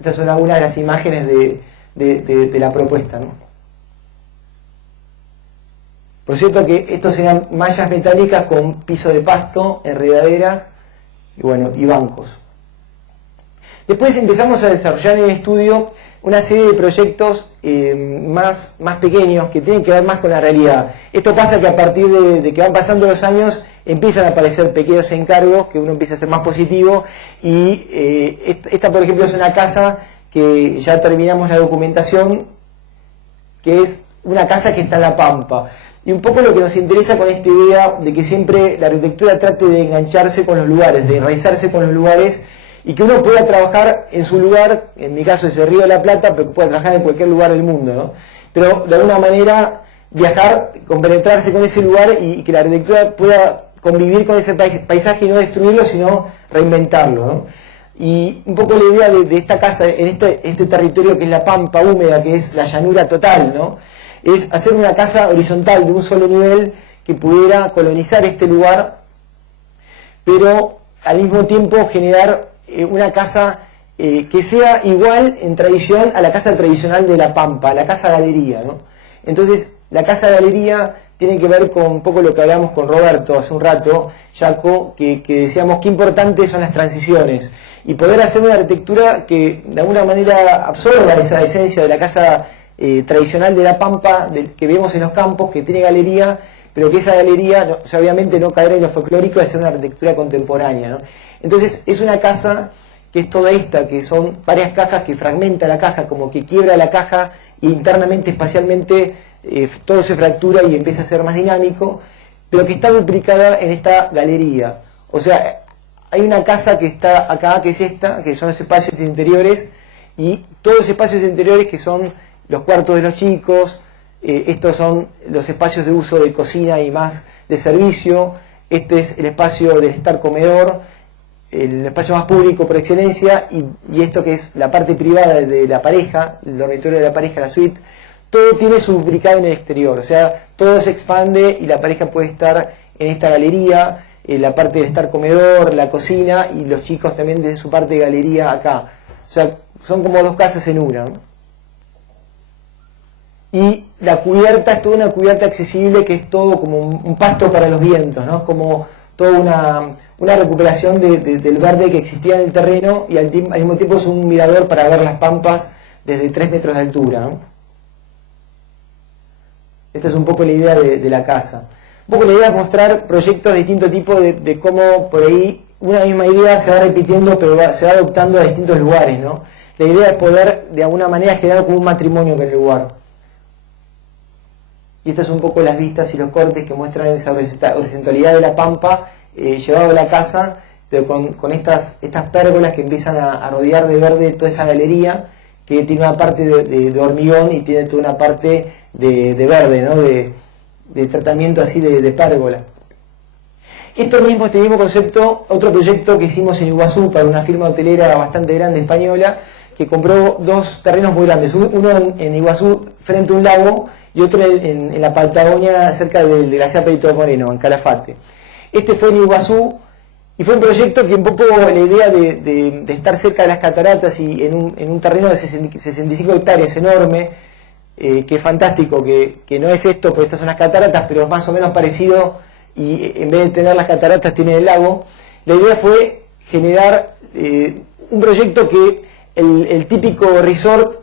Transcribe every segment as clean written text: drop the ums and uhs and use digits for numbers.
Estas son algunas de las imágenes de la propuesta, ¿no? Por cierto que estos serían mallas metálicas con piso de pasto, enredaderas y, bueno, y bancos. Después empezamos a desarrollar en el estudio una serie de proyectos más pequeños que tienen que ver más con la realidad. Esto pasa que a partir de que van pasando los años empiezan a aparecer pequeños encargos que uno empieza a ser más positivo y esta por ejemplo es una casa que ya terminamos la documentación, que es una casa que está en la Pampa. Y un poco lo que nos interesa con esta idea de que siempre la arquitectura trate de engancharse con los lugares, de enraizarse con los lugares y que uno pueda trabajar en su lugar, en mi caso es el Río de la Plata, pero que pueda trabajar en cualquier lugar del mundo, ¿no? Pero de alguna manera viajar, compenetrarse con ese lugar y que la arquitectura pueda convivir con ese paisaje y no destruirlo, sino reinventarlo, ¿no? Y un poco la idea de esta casa, en este territorio que es la Pampa húmeda, que es la llanura total, ¿no? Es hacer una casa horizontal de un solo nivel que pudiera colonizar este lugar, pero al mismo tiempo generar una casa que sea igual en tradición a la casa tradicional de la Pampa, la casa galería, ¿no? Entonces, la casa galería tiene que ver con un poco lo que hablamos con Roberto hace un rato, Jaco, que decíamos qué importantes son las transiciones y poder hacer una arquitectura que de alguna manera absorba esa esencia de la casa tradicional de la Pampa, que vemos en los campos, que tiene galería, pero que esa galería, o sea, obviamente no caer en lo folclórico, de ser una arquitectura contemporánea, ¿no? Entonces es una casa que es toda esta, que son varias cajas, que fragmenta la caja, como que quiebra la caja e internamente, espacialmente, todo se fractura y empieza a ser más dinámico, pero que está duplicada en esta galería. O sea, hay una casa que está acá, que es esta, que son los espacios interiores, y todos los espacios interiores que son los cuartos de los chicos, estos son los espacios de uso de cocina y más de servicio, este es el espacio del estar comedor, el espacio más público por excelencia, y esto que es la parte privada de la pareja, el dormitorio de la pareja, la suite, todo tiene su duplicado en el exterior, o sea, todo se expande y la pareja puede estar en esta galería, la parte del estar comedor, la cocina, y los chicos también desde su parte de galería acá. O sea, son como dos casas en una, ¿no? Y la cubierta es toda una cubierta accesible que es todo como un pasto para los vientos, ¿no? Como toda una recuperación del verde que existía en el terreno y al mismo tiempo es un mirador para ver las pampas desde 3 metros de altura, ¿no? Esta es un poco la idea de la casa. Un poco la idea es mostrar proyectos de distinto tipo, de cómo por ahí una misma idea se va repitiendo pero se va adoptando a distintos lugares, ¿no? La idea es poder de alguna manera generar como un matrimonio con el lugar. Y estas son un poco las vistas y los cortes que muestran esa horizontalidad de la Pampa llevado a la casa, pero con estas pérgolas que empiezan a rodear de verde toda esa galería, que tiene una parte de hormigón y tiene toda una parte de verde, ¿no? De tratamiento así de pérgola. Este mismo concepto, otro proyecto que hicimos en Iguazú para una firma hotelera bastante grande española, que compró 2 terrenos muy grandes, uno en Iguazú frente a un lago y otro en la Patagonia cerca del glaciar Perito Moreno, en Calafate. Este fue en Iguazú y fue un proyecto que un poco la idea de estar cerca de las cataratas y en un terreno de 65 hectáreas enorme, que es fantástico, que no es esto, porque estas son las cataratas, pero es más o menos parecido, y en vez de tener las cataratas tiene el lago. La idea fue generar un proyecto que el típico resort,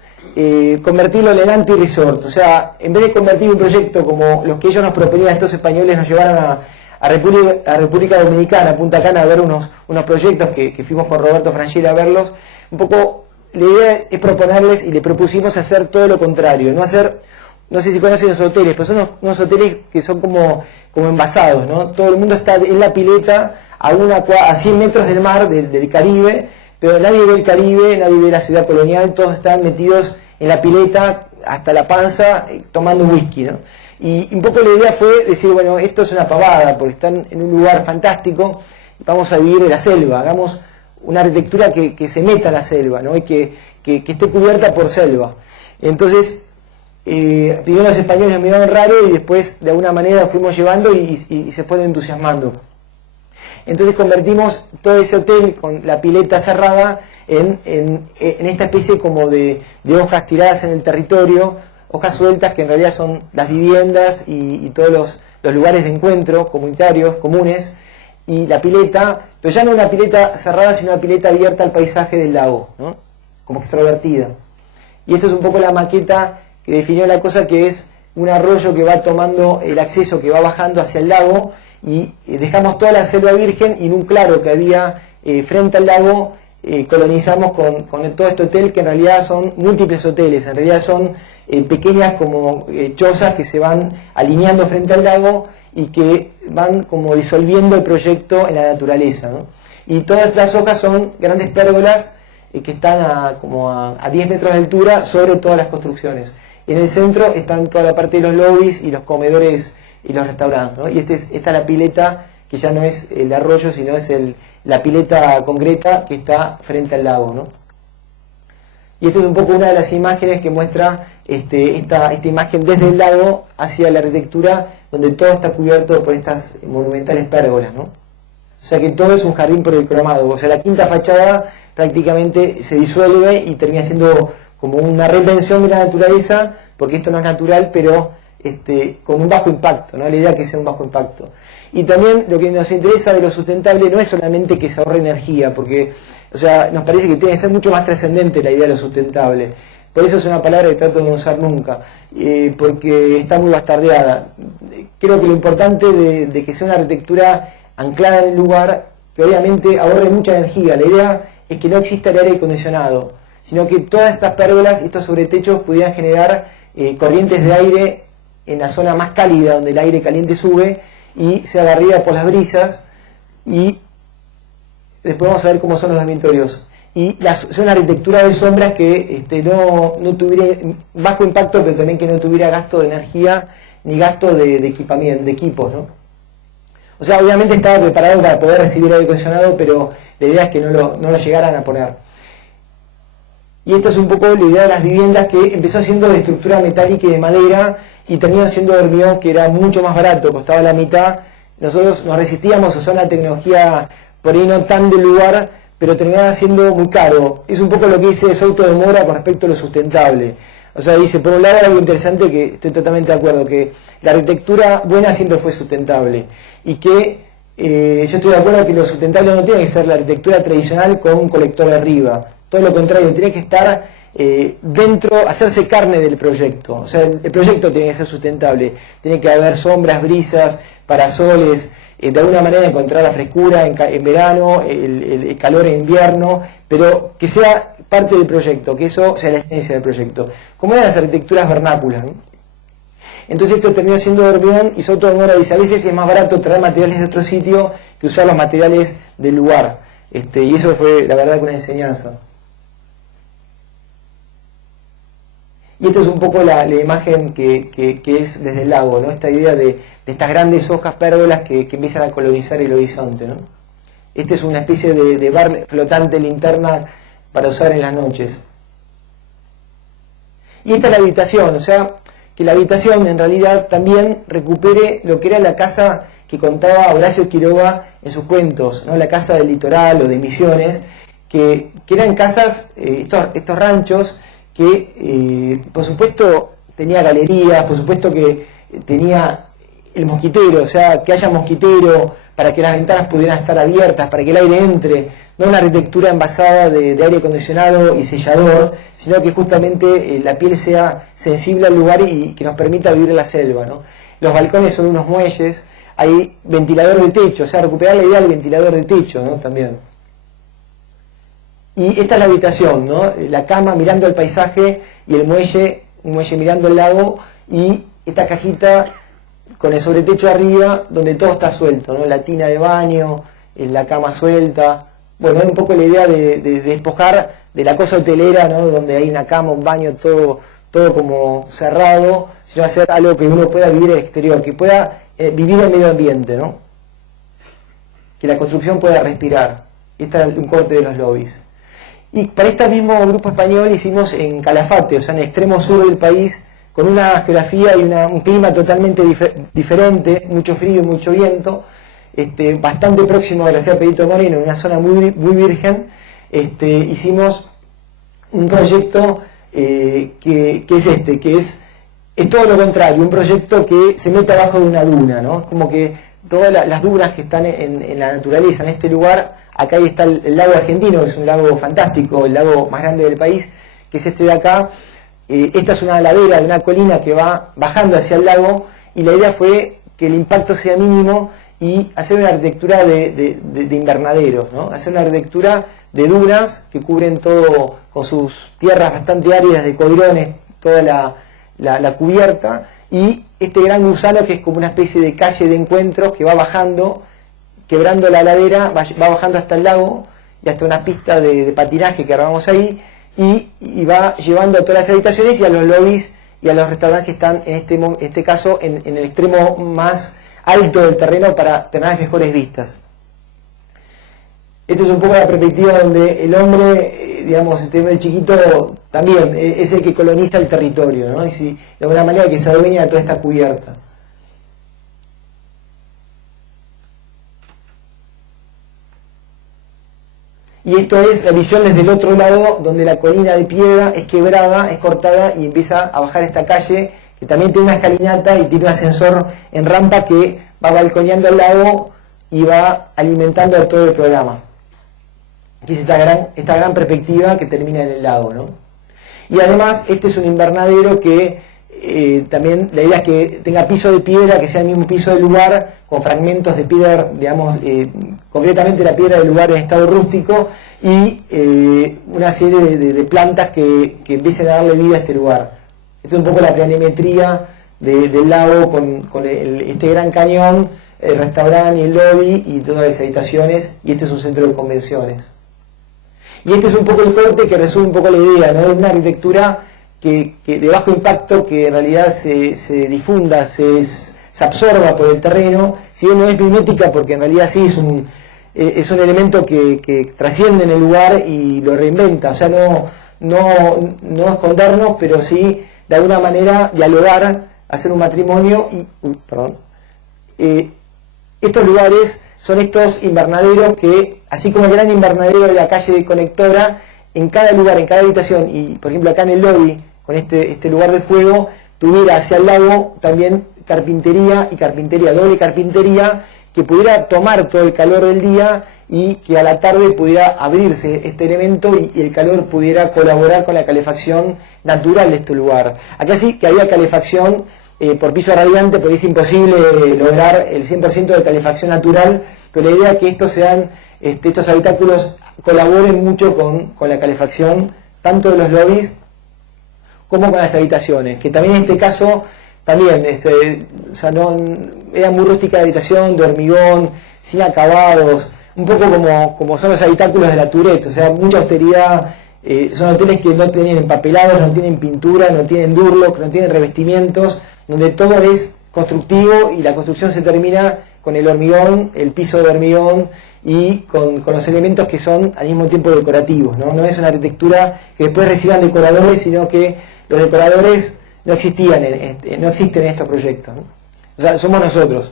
convertirlo en el anti-resort, o sea, en vez de convertir un proyecto como los que ellos nos proponían, estos españoles nos llevaron a República Dominicana, a Punta Cana, a ver unos proyectos que fuimos con Roberto Franchella a verlos. Un poco la idea es proponerles, y le propusimos hacer todo lo contrario, no hacer, no sé si conocen los hoteles, pero son unos hoteles que son como envasados, ¿no? Todo el mundo está en la pileta a 100 metros del mar, del Caribe, pero nadie ve el Caribe, nadie ve la ciudad colonial, todos están metidos en la pileta hasta la panza tomando whisky, ¿no? Y un poco la idea fue decir, bueno, esto es una pavada, porque están en un lugar fantástico, vamos a vivir en la selva, hagamos una arquitectura que se meta en la selva, ¿no? Y que esté cubierta por selva. Entonces, primero los españoles nos miraron raro y después de alguna manera fuimos llevando y se fueron entusiasmando. Entonces convertimos todo ese hotel con la pileta cerrada en esta especie como de hojas tiradas en el territorio, hojas sueltas que en realidad son las viviendas y todos los lugares de encuentro comunitarios, comunes, y la pileta, pero ya no una pileta cerrada, sino una pileta abierta al paisaje del lago, ¿no? Como extrovertida. Y esto es un poco la maqueta que definió la cosa, que es un arroyo que va tomando el acceso, que va bajando hacia el lago, y dejamos toda la selva virgen, y en un claro que había frente al lago, colonizamos con todo este hotel, que en realidad son múltiples hoteles, en realidad son pequeñas como chozas que se van alineando frente al lago y que van como disolviendo el proyecto en la naturaleza, ¿no? Y todas las hojas son grandes pérgolas que están como a 10 metros de altura sobre todas las construcciones. En el centro están toda la parte de los lobbies y los comedores y los restaurantes, ¿no? Y esta es la pileta, que ya no es el arroyo, sino es la pileta concreta que está frente al lago, ¿no? Y esta es un poco una de las imágenes que muestra esta imagen desde el lago hacia la arquitectura, donde todo está cubierto por estas monumentales pérgolas, ¿no? O sea que todo es un jardín policromado. O sea, la quinta fachada prácticamente se disuelve y termina siendo como una reinvención de la naturaleza, porque esto no es natural, pero con un bajo impacto, ¿no? La idea es que sea un bajo impacto. Y también lo que nos interesa de lo sustentable no es solamente que se ahorre energía, porque, o sea, nos parece que tiene que ser mucho más trascendente la idea de lo sustentable. Por eso es una palabra que trato de no usar nunca, porque está muy bastardeada. Creo que lo importante de que sea una arquitectura anclada en el lugar, que obviamente ahorre mucha energía. La idea es que no exista el aire acondicionado, sino que todas estas pérgolas y estos sobretechos pudieran generar corrientes de aire en la zona más cálida, donde el aire caliente sube y se agarría por las brisas, y después vamos a ver cómo son los dormitorios. Y es una arquitectura de sombras que no tuviera bajo impacto, pero también que no tuviera gasto de energía ni gasto de equipamiento, de equipos, ¿no? O sea, obviamente estaba preparado para poder recibir aire acondicionado, pero la idea es que no lo llegaran a poner. Y esta es un poco la idea de las viviendas, que empezó siendo de estructura metálica y de madera, y terminó siendo de hormigón, que era mucho más barato, costaba la mitad. Nosotros nos resistíamos a usar una tecnología por ahí no tan del lugar, pero terminaba siendo muy caro. Es un poco lo que dice Souto de Mora con respecto a lo sustentable. O sea, dice, por un lado algo interesante, que estoy totalmente de acuerdo, que la arquitectura buena siempre fue sustentable, y que yo estoy de acuerdo que lo sustentable no tiene que ser la arquitectura tradicional con un colector arriba, todo lo contrario, tiene que estar dentro, hacerse carne del proyecto. O sea, el proyecto tiene que ser sustentable, tiene que haber sombras, brisas, parasoles, de alguna manera encontrar la frescura en verano, el calor en invierno, pero que sea parte del proyecto, que eso sea la esencia del proyecto, como eran las arquitecturas vernáculas, ¿no? Entonces esto terminó siendo de hormigón, y Souto de Mora dice, a veces es más barato traer materiales de otro sitio que usar los materiales del lugar, y eso fue la verdad que una enseñanza. Y esta es un poco la imagen que es desde el lago, ¿no? Esta idea de estas grandes hojas pérgolas que empiezan a colonizar el horizonte, ¿no? Esta es una especie de bar flotante, linterna para usar en las noches. Y esta es la habitación, o sea, que la habitación en realidad también recupere lo que era la casa que contaba Horacio Quiroga en sus cuentos, ¿no? La casa del litoral o de Misiones, que eran casas, estos ranchos, que por supuesto tenía galerías, por supuesto que tenía el mosquitero, o sea, que haya mosquitero para que las ventanas pudieran estar abiertas, para que el aire entre, no una arquitectura envasada de aire acondicionado y sellador, sino que justamente la piel sea sensible al lugar y que nos permita vivir en la selva, ¿no? Los balcones son unos muelles, hay ventilador de techo, o sea, recuperar la idea del ventilador de techo, ¿no? También. Y esta es la habitación, ¿no? La cama mirando el paisaje y el muelle, un muelle mirando el lago, y esta cajita con el sobretecho arriba donde todo está suelto, ¿no? La tina de baño, la cama suelta. Bueno, es un poco la idea de despojar de la cosa hotelera, ¿no? Donde hay una cama, un baño, todo como cerrado, sino hacer algo que uno pueda vivir en el exterior, que pueda vivir en medio ambiente, ¿no? Que la construcción pueda respirar. Este es un corte de los lobbies. Y para este mismo grupo español hicimos en Calafate, o sea, en el extremo sur del país, con una geografía y un clima totalmente diferente, mucho frío y mucho viento, bastante próximo a la Glaciar Perito Moreno, en una zona muy virgen, hicimos un proyecto que es todo lo contrario, un proyecto que se mete abajo de una duna, ¿no? Como que todas las dunas que están en la naturaleza, en este lugar, acá ahí está el lago argentino, que es un lago fantástico, el lago más grande del país, que es este de acá. Esta es una ladera de una colina que va bajando hacia el lago, y la idea fue que el impacto sea mínimo y hacer una arquitectura de invernaderos, ¿no? Hacer una arquitectura de dunas que cubren todo con sus tierras bastante áridas de codrones, toda la cubierta, y este gran gusano que es como una especie de calle de encuentros que va bajando, quebrando la ladera, va bajando hasta el lago y hasta una pista de patinaje que armamos ahí, y va llevando a todas las habitaciones y a los lobbies y a los restaurantes que están en este caso en el extremo más alto del terreno para tener las mejores vistas. Esta es un poco la perspectiva donde el hombre, digamos, el chiquito también es el que coloniza el territorio, ¿no? Y si, de alguna manera que se adueña de toda esta cubierta. Y esto es la visión desde el otro lado, donde la colina de piedra es quebrada, es cortada y empieza a bajar esta calle, que también tiene una escalinata y tiene un ascensor en rampa que va balconeando al lago y va alimentando a todo el programa. Aquí es esta gran perspectiva que termina en el lago, ¿no? Y además este es un invernadero que también la idea es que tenga piso de piedra, que sea el mismo piso del lugar, con fragmentos de piedra, digamos, concretamente la piedra del lugar en estado rústico, y una serie de plantas que empiecen a darle vida a este lugar. Esta es un poco la planimetría del lago con este gran cañón, el restaurante y el lobby y todas las habitaciones, y este es un centro de convenciones. Y este es un poco el corte que resume un poco la idea, ¿no? Es una arquitectura que de bajo impacto, que en realidad se difunda, se absorba por el terreno, si bien no es mimética, porque en realidad sí es un elemento que trasciende en el lugar y lo reinventa, o sea, no escondernos, pero sí de alguna manera dialogar, hacer un matrimonio y... estos lugares son estos invernaderos que, así como el gran invernadero de la calle de Conectora, en cada lugar, en cada habitación, y por ejemplo acá en el lobby, con este lugar de fuego, tuviera hacia el lago también carpintería, doble carpintería, que pudiera tomar todo el calor del día y que a la tarde pudiera abrirse este elemento y el calor pudiera colaborar con la calefacción natural de este lugar. Acá sí que había calefacción por piso radiante, porque es imposible lograr el 100% de calefacción natural, pero la idea es que estos habitáculos colaboren mucho con la calefacción, tanto de los lobbies como con las habitaciones, que también en este caso también era muy rústica la habitación, de hormigón, sin acabados, un poco como son los habitáculos de la Tourette, o sea, mucha austeridad. Son hoteles que no tienen empapelados, no tienen pintura, no tienen durlock, no tienen revestimientos, donde todo es constructivo y la construcción se termina con el hormigón, el piso de hormigón y con los elementos que son al mismo tiempo decorativos, ¿no? No es una arquitectura que después reciban decoradores, sino que los decoradores no existen en estos proyectos, ¿no? O sea, somos nosotros.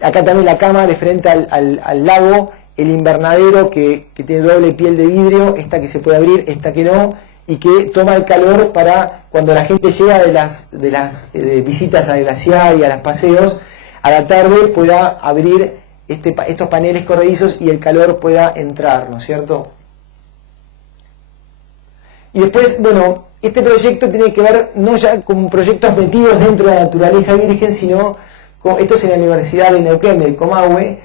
Acá también la cama de frente al lago, el invernadero que tiene doble piel de vidrio, esta que se puede abrir, esta que no, y que toma el calor para cuando la gente llega de las visitas al glaciar y a los paseos, a la tarde pueda abrir estos paneles corredizos y el calor pueda entrar, ¿no es cierto? Y después, bueno, este proyecto tiene que ver no ya con proyectos metidos dentro de la naturaleza virgen, sino esto es en la Universidad de Neuquén, del Comahue,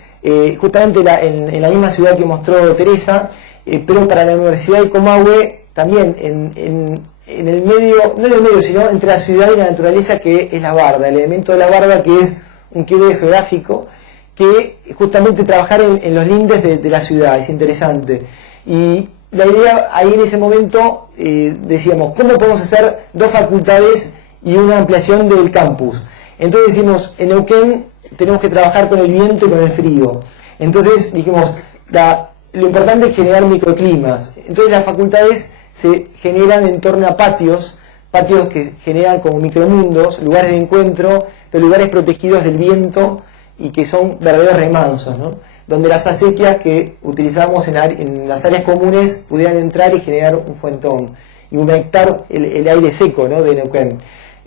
justamente en la misma ciudad que mostró Teresa, pero para la Universidad del Comahue también en el medio, no en el medio, sino entre la ciudad y la naturaleza, que es la barda, el elemento de la barda, que es un quiebre geográfico, que justamente trabajar en los lindes de la ciudad es interesante. Y la idea ahí en ese momento, decíamos, ¿cómo podemos hacer dos facultades y una ampliación del campus? Entonces decimos, en Neuquén tenemos que trabajar con el viento y con el frío. Entonces dijimos, lo importante es generar microclimas. Entonces las facultades se generan en torno a patios que generan como micromundos, lugares de encuentro, pero lugares protegidos del viento y que son verdaderos remansos, ¿no? Donde las acequias que utilizábamos en las áreas comunes pudieran entrar y generar un fuentón y humectar el aire seco, ¿no?, de Neuquén.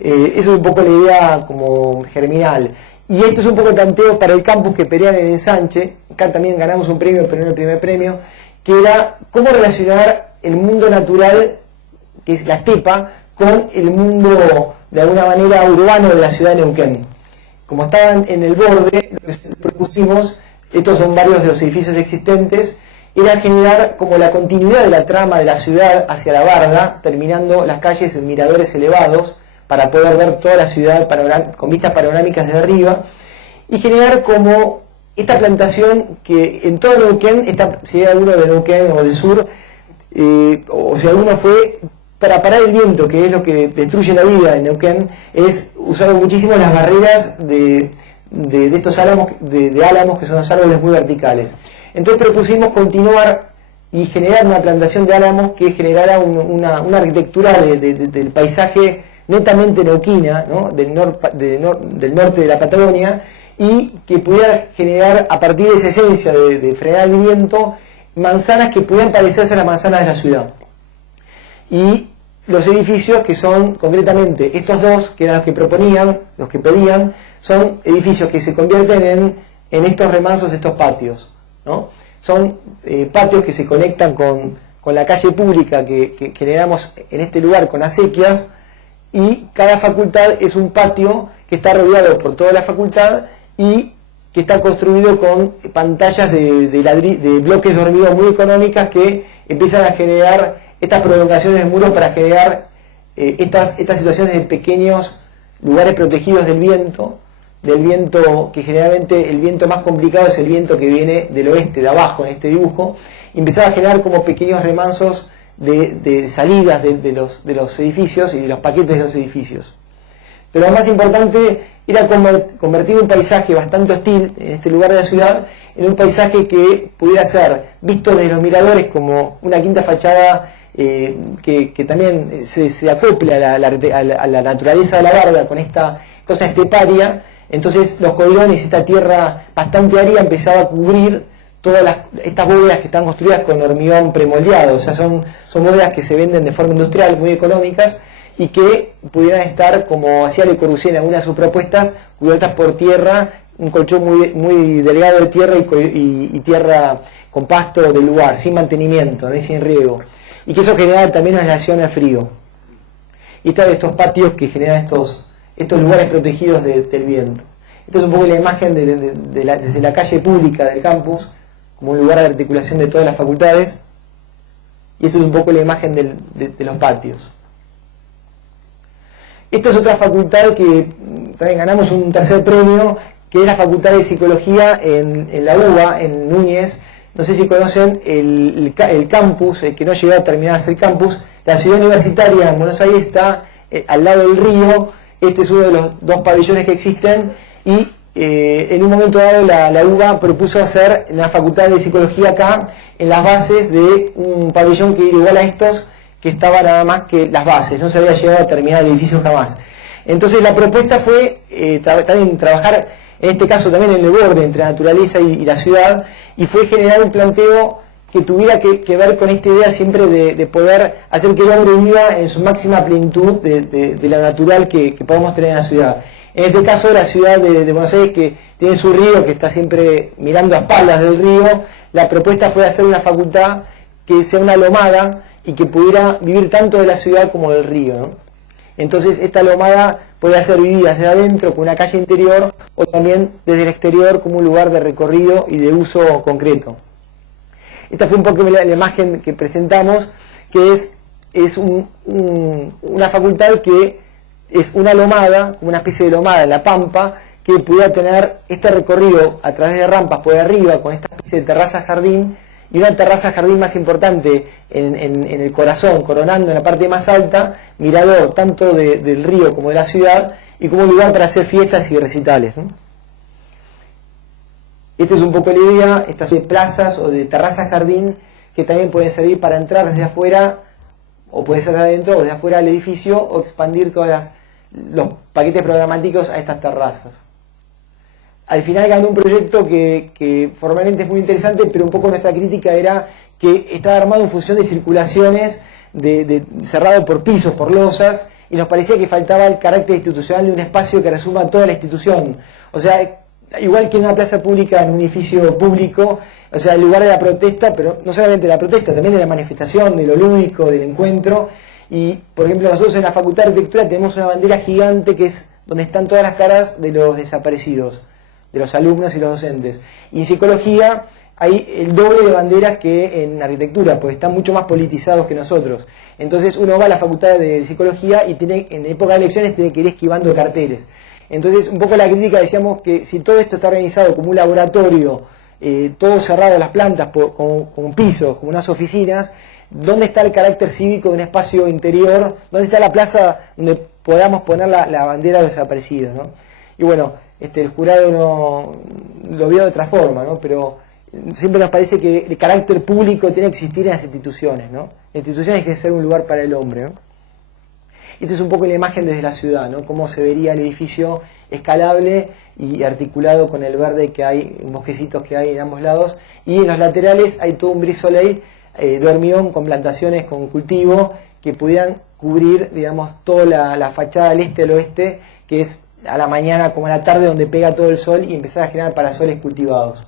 Eso es un poco la idea como germinal. Y esto es un poco el planteo para el campus que pedían en el ensanche. Acá también ganamos un premio, pero no el primer premio, que era cómo relacionar el mundo natural, que es la estepa, con el mundo, de alguna manera, urbano de la ciudad de Neuquén. Como estaban en el borde, lo que propusimos, estos son varios de los edificios existentes, era generar como la continuidad de la trama de la ciudad hacia la barda, terminando las calles en miradores elevados, para poder ver toda la ciudad con vistas panorámicas desde arriba, y generar como esta plantación que en todo Neuquén, si hay alguno de Neuquén o del sur, o si alguno fue, para parar el viento, que es lo que destruye la vida en Neuquén, es usar muchísimo las barreras de estos álamos, de álamos, que son los árboles muy verticales. Entonces propusimos continuar y generar una plantación de álamos que generara una arquitectura del paisaje netamente neuquina, ¿no?, del norte de la Patagonia, y que pudiera generar, a partir de esa esencia de frenar el viento, manzanas que pudieran parecerse a las manzanas de la ciudad. Y los edificios, que son concretamente estos dos, que eran los que proponían, los que pedían, son edificios que se convierten en estos remansos, estos patios, ¿no? Son patios que se conectan con la calle pública que generamos en este lugar con acequias, y cada facultad es un patio que está rodeado por toda la facultad y que está construido con pantallas de bloques de hormigón muy económicas que empiezan a generar estas prolongaciones de muros para generar estas situaciones de pequeños lugares protegidos del viento, que generalmente el viento más complicado es el viento que viene del oeste, de abajo en este dibujo, y empezaba a generar como pequeños remansos de salidas de los edificios y de los paquetes de los edificios. Pero lo más importante era convertir un paisaje bastante hostil en este lugar de la ciudad en un paisaje que pudiera ser visto desde los miradores como una quinta fachada que también se acopla a la naturaleza de la barda con esta cosa esteparia. Entonces los cordones, esta tierra bastante árida, empezaba a cubrir todas estas bóvedas que están construidas con hormigón premoldeado. O sea, son bóvedas que se venden de forma industrial, muy económicas, y que pudieran estar, como hacía Le Corbusier en algunas de sus propuestas, cubiertas por tierra, un colchón muy delgado de tierra y tierra con pasto del lugar, sin mantenimiento, ¿no?, sin riego, y que eso generaba también una relación al frío. Y estos patios que generan estos lugares protegidos del viento. Esta es un poco la imagen desde la calle pública del campus, como un lugar de articulación de todas las facultades, y esto es un poco la imagen de los patios. Esta es otra facultad que también ganamos un tercer premio, que es la Facultad de Psicología en la UBA, en Núñez. No sé si conocen el campus, el que no llegó a terminar de ser campus. La ciudad universitaria en Buenos Aires está al lado del río. Este es uno de los dos pabellones que existen, y en un momento dado la UBA propuso hacer la Facultad de Psicología acá, en las bases de un pabellón que era igual a estos, que estaba nada más que las bases, no se había llegado a terminar el edificio jamás. Entonces la propuesta fue también trabajar, en este caso también en el borde entre la naturaleza y la ciudad, y fue generar un planteo que tuviera que ver con esta idea siempre de poder hacer que el hombre viva en su máxima plenitud de la natural que podemos tener en la ciudad. En este caso la ciudad de Buenos Aires, que tiene su río, que está siempre mirando a espaldas del río, la propuesta fue hacer una facultad que sea una lomada y que pudiera vivir tanto de la ciudad como del río, ¿no? Entonces esta lomada podía ser vivida desde adentro con una calle interior, o también desde el exterior como un lugar de recorrido y de uso concreto. Esta fue un poco la imagen que presentamos, que es una facultad que es una lomada, una especie de lomada en la pampa, que pudiera tener este recorrido a través de rampas por arriba, con esta especie de terraza jardín, y una terraza jardín más importante en el corazón, coronando en la parte más alta, mirador tanto del río como de la ciudad, y como lugar para hacer fiestas y recitales, ¿no? Esta es un poco la idea, estas de plazas o de terrazas jardín, que también pueden servir para entrar desde afuera, o puede ser de adentro o desde afuera del edificio, o expandir todos los paquetes programáticos a estas terrazas. al final ganó un proyecto que formalmente es muy interesante, pero un poco nuestra crítica era que estaba armado en función de circulaciones, cerrado por pisos, por losas, y nos parecía que faltaba el carácter institucional de un espacio que resuma toda la institución. O sea, igual que en una plaza pública, en un edificio público, o sea, el lugar de la protesta, pero no solamente de la protesta, también de la manifestación, de lo lúdico, del encuentro. Y, por ejemplo, nosotros en la Facultad de Arquitectura tenemos una bandera gigante que es donde están todas las caras de los desaparecidos, de los alumnos y los docentes. Y en psicología hay el doble de banderas que en arquitectura, porque están mucho más politizados que nosotros. Entonces uno va a la Facultad de Psicología y tiene, en época de elecciones tiene que ir esquivando carteles. Entonces, un poco la crítica, decíamos que si todo esto está organizado como un laboratorio, todo cerrado, las plantas, con pisos, como unas oficinas, ¿dónde está el carácter cívico de un espacio interior? ¿Dónde está la plaza donde podamos poner la bandera de desaparecidos, ¿no? Y bueno, el jurado no lo vio de otra forma, ¿no? Pero siempre nos parece que el carácter público tiene que existir en las instituciones, ¿no? Las instituciones tienen que ser un lugar para el hombre, ¿no? Esta es un poco la imagen desde la ciudad, ¿no? Cómo se vería el edificio escalable y articulado con el verde que hay, bosquecitos que hay en ambos lados, y en los laterales hay todo un brise soleil de hormigón con plantaciones, con cultivo, que pudieran cubrir, digamos, toda la fachada del este al oeste, que es a la mañana como a la tarde donde pega todo el sol y empezar a generar parasoles cultivados.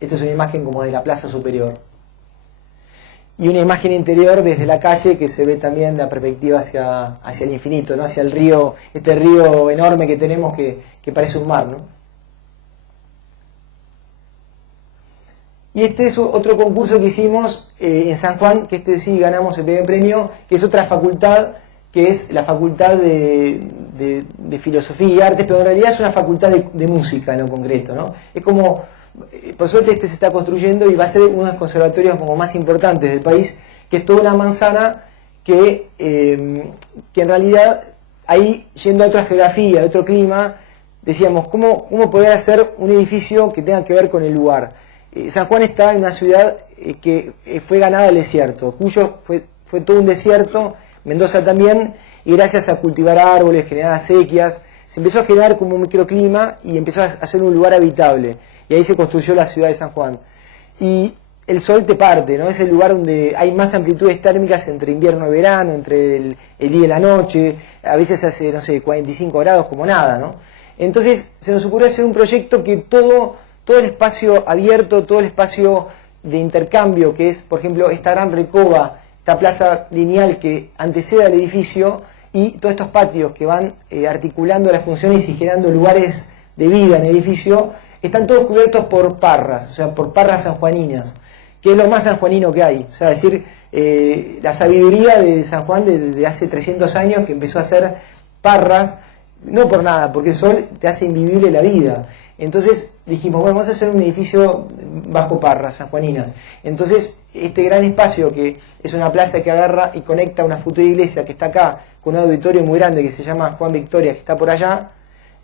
Esta es una imagen como de la plaza superior. Y una imagen interior desde la calle que se ve también la perspectiva hacia el infinito, ¿no? Hacia el río, este río enorme que tenemos que parece un mar, ¿no? Y este es otro concurso que hicimos en San Juan, que sí ganamos el primer premio, que es otra facultad, que es la Facultad de Filosofía y Artes, pero en realidad es una facultad de música en lo concreto, ¿no? Es como, por suerte se está construyendo y va a ser uno de los conservatorios como más importantes del país, que es toda una manzana que en realidad ahí, yendo a otra geografía, a otro clima, decíamos, ¿cómo poder hacer un edificio que tenga que ver con el lugar? San Juan está en una ciudad que fue ganada al desierto. Cuyo fue todo un desierto, Mendoza también, y gracias a cultivar árboles, generar acequias, se empezó a generar como un microclima y empezó a ser un lugar habitable. Y ahí se construyó la ciudad de San Juan. Y el sol te parte, ¿no? Es el lugar donde hay más amplitudes térmicas entre invierno y verano, entre el día y la noche, a veces hace, no sé, 45 grados como nada, ¿no? Entonces se nos ocurrió hacer un proyecto que todo el espacio abierto, todo el espacio de intercambio, que es, por ejemplo, esta gran recoba, esta plaza lineal que antecede al edificio, y todos estos patios que van articulando las funciones y generando lugares de vida en el edificio, están todos cubiertos por parras, o sea, por parras sanjuaninas, que es lo más sanjuanino que hay. O sea, es decir, la sabiduría de San Juan desde hace 300 años, que empezó a hacer parras, no por nada, porque el sol te hace invivible la vida. Entonces dijimos, bueno, vamos a hacer un edificio bajo parras sanjuaninas. Entonces, este gran espacio, que es una plaza que agarra y conecta una futura iglesia que está acá, con un auditorio muy grande que se llama Juan Victoria, que está por allá,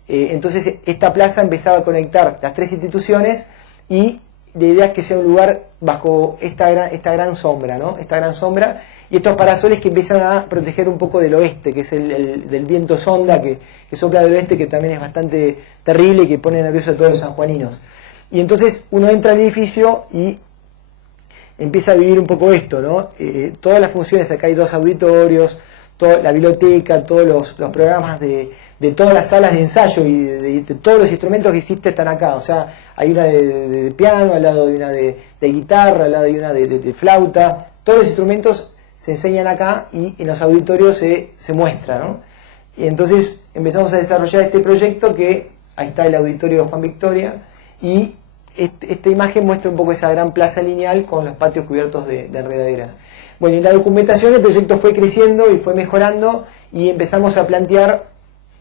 entonces esta plaza empezaba a conectar las tres instituciones, y la idea es que sea un lugar bajo esta gran sombra, ¿no? Esta gran sombra y estos parasoles que empiezan a proteger un poco del oeste, que es del viento sonda que sopla del oeste, que también es bastante terrible y que pone nervioso a todos los sanjuaninos. Y entonces uno entra al edificio y empieza a vivir un poco esto, ¿no? Todas las funciones, acá hay 2 auditorios, toda la biblioteca, todos los programas de todas las salas de ensayo y de todos los instrumentos que hiciste están acá. O sea, hay una de piano, al lado de una de guitarra, al lado de una de flauta. Todos los instrumentos se enseñan acá y en los auditorios se muestra, ¿no? Y entonces empezamos a desarrollar este proyecto, que ahí está el auditorio de Juan Victoria, y esta imagen muestra un poco esa gran plaza lineal con los patios cubiertos de enredaderas. Bueno, en la documentación el proyecto fue creciendo y fue mejorando, y empezamos a plantear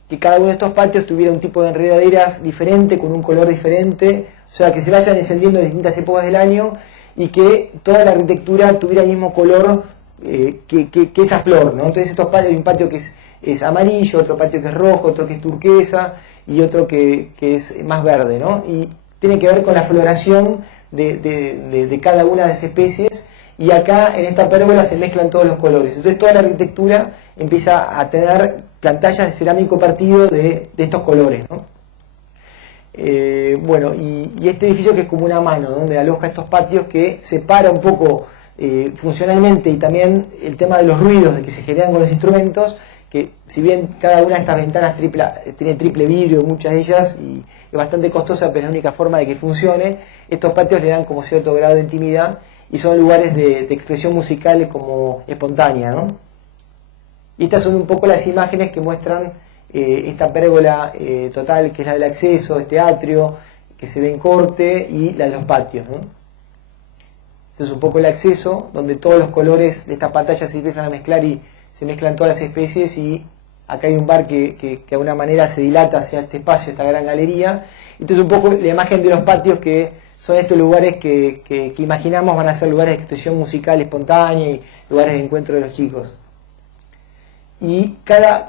que cada uno de estos patios tuviera un tipo de enredaderas diferente, con un color diferente, o sea, que se vayan encendiendo en distintas épocas del año, y que toda la arquitectura tuviera el mismo color que esa flor, ¿no? Entonces estos patios, hay un patio que es amarillo, otro patio que es rojo, otro que es turquesa, y otro que es más verde, ¿no? Y tiene que ver con la floración de cada una de esas especies, y acá en esta pérgola se mezclan todos los colores. Entonces toda la arquitectura empieza a tener pantallas de cerámico partido de estos colores, ¿no? Bueno, y este edificio que es como una mano, donde aloja estos patios que separa un poco funcionalmente, y también el tema de los ruidos de que se generan con los instrumentos, que si bien cada una de estas ventanas tiene triple vidrio, muchas de ellas, y es bastante costosa, pero es la única forma de que funcione, estos patios le dan como cierto grado de intimidad y son lugares de expresión musical como espontánea, ¿no? Y estas son un poco las imágenes que muestran esta pérgola total, que es la del acceso, este atrio, que se ve en corte, y la de los patios, ¿no? Este es un poco el acceso, donde todos los colores de estas pantallas se empiezan a mezclar y se mezclan todas las especies, y acá hay un bar que de alguna manera se dilata hacia este espacio, esta gran galería. Entonces un poco la imagen de los patios, que son estos lugares que imaginamos van a ser lugares de expresión musical espontánea y lugares de encuentro de los chicos. Y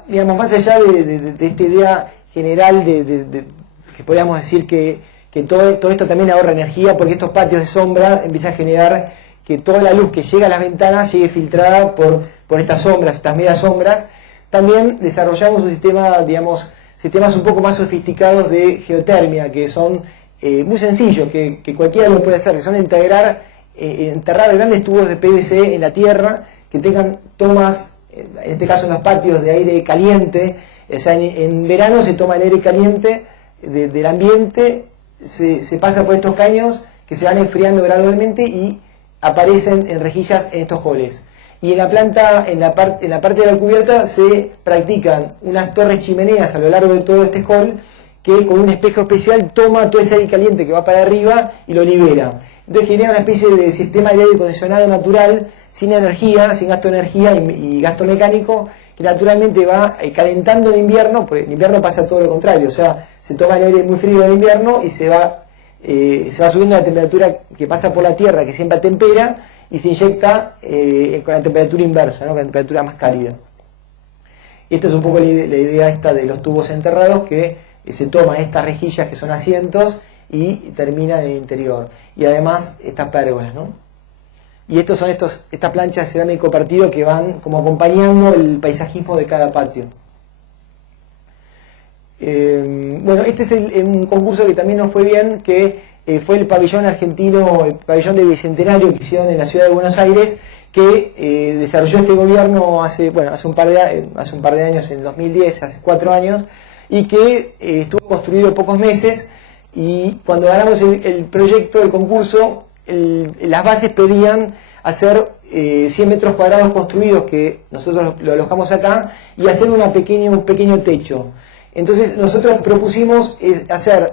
digamos, más allá de esta idea general que podríamos decir que todo esto también ahorra energía, porque estos patios de sombra empiezan a generar que toda la luz que llega a las ventanas llegue filtrada por estas sombras, estas medias sombras. También desarrollamos un sistema, digamos, sistemas un poco más sofisticados de geotermia, que son muy sencillos, que cualquiera lo puede hacer, que son enterrar grandes tubos de PVC en la tierra, que tengan tomas, en este caso en los patios, de aire caliente. O sea, en verano se toma el aire caliente del ambiente, se pasa por estos caños que se van enfriando gradualmente y aparecen en rejillas en estos halls. Y en la planta, en la parte de la cubierta, se practican unas torres chimeneas a lo largo de todo este hall, que con un espejo especial toma todo ese aire caliente que va para arriba y lo libera. Entonces genera una especie de sistema de aire acondicionado natural, sin energía, sin gasto de energía y gasto mecánico, que naturalmente va calentando en invierno, porque en invierno pasa todo lo contrario. O sea, se toma el aire muy frío en invierno y se va subiendo la temperatura que pasa por la Tierra, que siempre atempera, y se inyecta con la temperatura inversa, ¿no? Con la temperatura más cálida. Esta es un poco la idea esta de los tubos enterrados, que se toman estas rejillas que son asientos y terminan en el interior. Y además estas pérgolas, ¿no? Y estos son estas planchas de cerámico partido que van como acompañando el paisajismo de cada patio. Bueno, este es un concurso que también nos fue bien, que fue el pabellón argentino, el pabellón de Bicentenario que hicieron en la ciudad de Buenos Aires, que desarrolló este gobierno hace un par de años, en 2010, hace 4 años, y que estuvo construido pocos meses. Y cuando ganamos el proyecto, el concurso, las bases pedían hacer 100 metros cuadrados construidos, que nosotros lo alojamos acá, y hacer un pequeño techo. Entonces nosotros propusimos hacer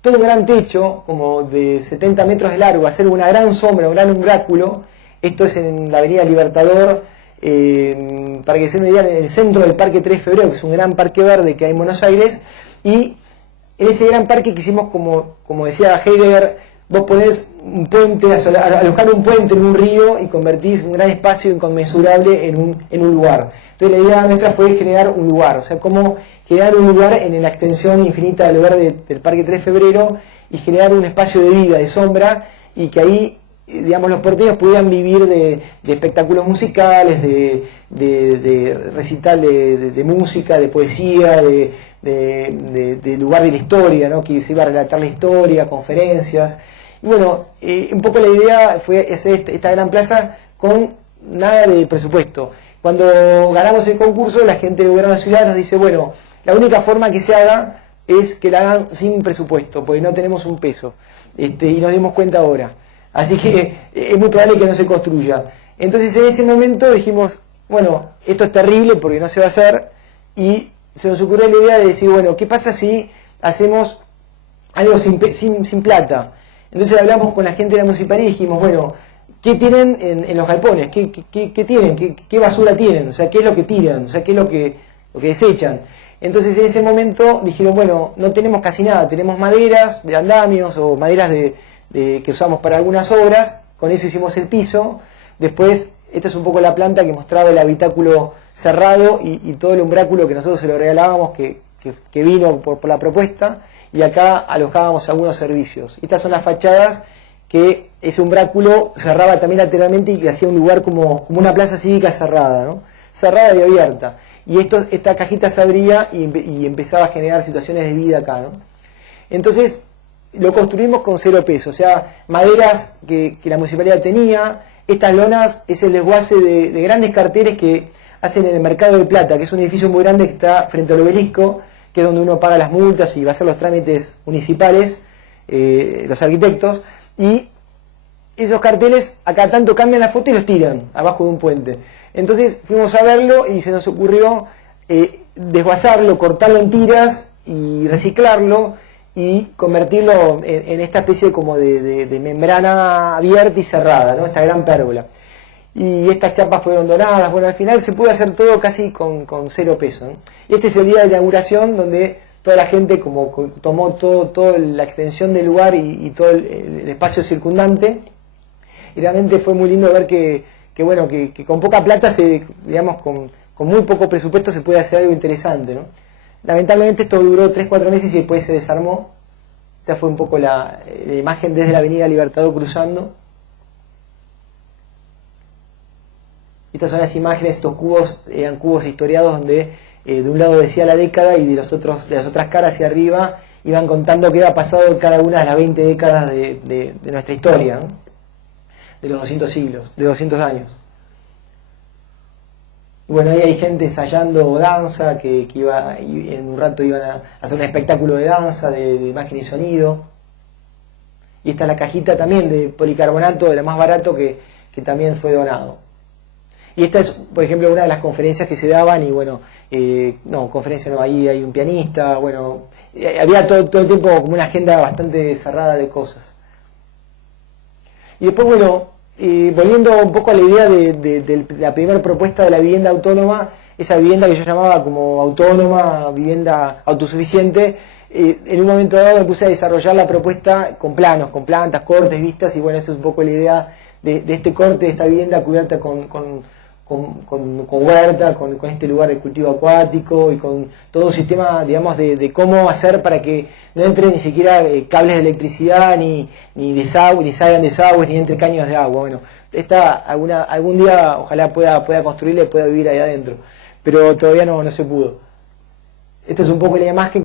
todo un gran techo, como de 70 metros de largo, hacer una gran sombra, un gran umbráculo. Esto es en la avenida Libertador, para que se den una idea, en el centro del Parque 3 de Febrero, que es un gran parque verde que hay en Buenos Aires. Y en ese gran parque que hicimos, como decía Heidegger, vos ponés un puente, alojar un puente en un río y convertís un gran espacio inconmensurable en un lugar. Entonces la idea nuestra fue generar un lugar, o sea, cómo generar un lugar en la extensión infinita del verde del Parque 3 de Febrero, y generar un espacio de vida, de sombra, y que ahí, digamos, los porteños pudieran vivir de espectáculos musicales, de recital de música, de poesía, de lugar de la historia, ¿no? Que se iba a relatar la historia, conferencias. Y bueno, un poco la idea fue hacer esta gran plaza con nada de presupuesto. Cuando ganamos el concurso, la gente del gobierno de la ciudad nos dice, bueno, la única forma que se haga es que la hagan sin presupuesto, porque no tenemos un peso, y nos dimos cuenta ahora. Así que es muy probable que no se construya. Entonces en ese momento dijimos, bueno, esto es terrible porque no se va a hacer, y se nos ocurrió la idea de decir, bueno, ¿qué pasa si hacemos algo sin plata? Entonces hablamos con la gente de la municipalidad y dijimos, bueno, ¿qué tienen en los galpones? ¿Qué tienen? ¿Qué basura tienen? O sea, ¿qué es lo que tiran? O sea, ¿qué es lo que desechan? Entonces en ese momento dijeron, bueno, no tenemos casi nada, tenemos maderas de andamios o maderas que usamos para algunas obras, con eso hicimos el piso. Después, esta es un poco la planta que mostraba el habitáculo cerrado y todo el umbráculo que nosotros se lo regalábamos, que vino por la propuesta, y acá alojábamos algunos servicios. Estas son las fachadas, que ese umbráculo cerraba también lateralmente y que hacía un lugar como una plaza cívica cerrada, ¿no? Cerrada y abierta. Y esta cajita se abría y empezaba a generar situaciones de vida acá, ¿no? Entonces lo construimos con 0 pesos, o sea, maderas que la municipalidad tenía. Estas lonas es el desguace de grandes carteles que hacen en el Mercado de Plata, que es un edificio muy grande que está frente al obelisco, que es donde uno paga las multas y va a hacer los trámites municipales, los arquitectos, y esos carteles acá tanto cambian la foto y los tiran abajo de un puente. Entonces fuimos a verlo y se nos ocurrió desguazarlo, cortarlo en tiras y reciclarlo y convertirlo en esta especie como de membrana abierta y cerrada, ¿no? Esta gran pérgola. Y estas chapas fueron donadas. Bueno, al final se pudo hacer todo casi con 0 pesos, ¿no? Y este es el día de inauguración donde toda la gente como tomó toda la extensión del lugar y todo el espacio circundante. Y realmente fue muy lindo ver que con poca plata, digamos, con muy poco presupuesto se puede hacer algo interesante, ¿no? Lamentablemente esto duró 3-4 meses y después se desarmó. Esta fue un poco la imagen desde la Avenida Libertador cruzando. Estas son las imágenes, estos cubos eran cubos historiados donde de un lado decía la década y de las otras caras hacia arriba iban contando qué había pasado en cada una de las 20 décadas de nuestra historia, ¿no? De los 200 siglos, de 200 años. Y bueno, ahí hay gente ensayando danza, que en un rato iban a hacer un espectáculo de danza, de imagen y sonido. Y esta es la cajita también de policarbonato, de lo más barato, que también fue donado. Y esta es, por ejemplo, una de las conferencias que se daban, y bueno, ahí hay un pianista, bueno, había todo el tiempo como una agenda bastante cerrada de cosas. Y después, bueno, volviendo un poco a la idea de la primera propuesta de la vivienda autónoma, esa vivienda que yo llamaba como autónoma, vivienda autosuficiente, en un momento dado me puse a desarrollar la propuesta con planos, con plantas, cortes, vistas, y bueno, esa es un poco la idea de este corte, de esta vivienda cubierta con huerta, con este lugar de cultivo acuático y con todo un sistema, digamos, de cómo hacer para que no entre ni siquiera cables de electricidad, ni desagüe, ni salgan desagües, ni entre caños de agua. Bueno, algún día ojalá pueda construirla y pueda vivir ahí adentro, pero todavía no se pudo. Esta es un poco la imagen